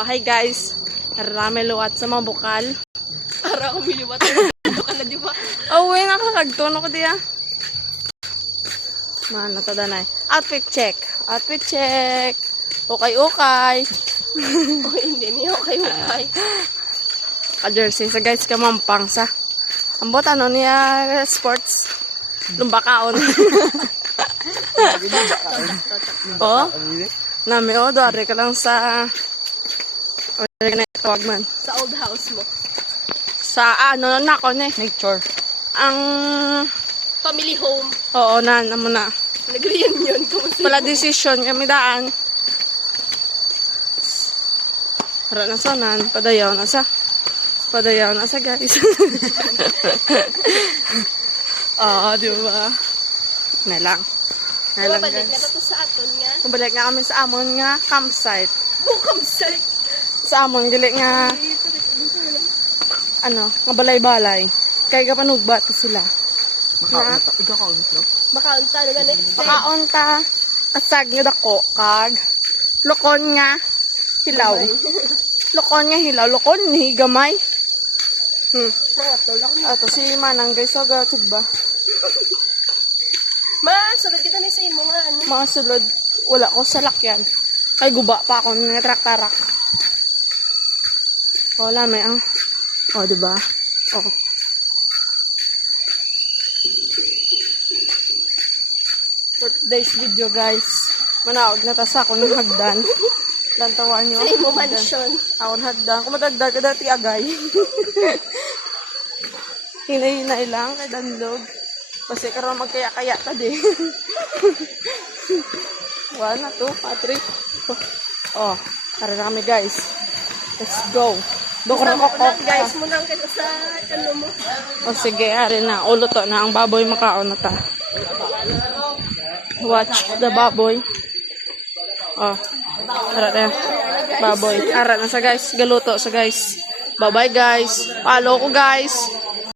Oh, hi guys. Rame luwat sa mga bukal. Para umiliwat ka na, di ba? Oh, uy, nakakagtono ko diya. Man, natadanay. Outfit check. Outfit check. Okay. O hindi niya okay. Ka-jersey sa guys, kamampang sa. Ambot ano niya sports. Lumbakaon. Oh. Nami o, doare ka lang sa tawag man. Sa old house mo. Sa ano na ako ne. Nature. Ang Family home. oo na naman na. Nag-reunion. Kumusta? Pala decision kami daan. Para na sonan, padayaw na sa guys. Oo, di ba? Na lang Balik na guys. to sa aton nga. Mabalik na kami sa amon nga campsite. Bukam site. Sa amon gali nga ano, nga balay-balay. Kay kapanugba to sila. Makaon ta. Ikaw kaon lang. Makaunta na gani. Pakaon ta kasag nga dako kag lokon nga hilaw. Lokon nga hilaw, lokon ni gamay. Mga tulak mo. Ato si Manang guys, aga ba? Sulod kita na sa imo nga ano. Mga sulod, wala ko sa lakyan. Kay guba pa ako ng trak-tarak. Wala may ang. Oh, diba? Oh. For today's video guys, manaog na ta sa akong hagdan. Lantawan nyo. Sa imo mansion. Akong hagdan. Kung matagdag ka dati agay. Hinay-hinay lang kay dandog. Kasi karoon magkaya-kaya ta di. 1, 2, 3. Oh, tara na kami guys. Let's go. Dokra ko Guys, mo lang kayo sa ano mo. O sige, ari na. Ulo to na ang baboy makaon na ta. Watch the baboy. Oh, tara na. Baboy. Ara na sa guys. Galuto sa guys. Bye-bye guys. Follow ko guys.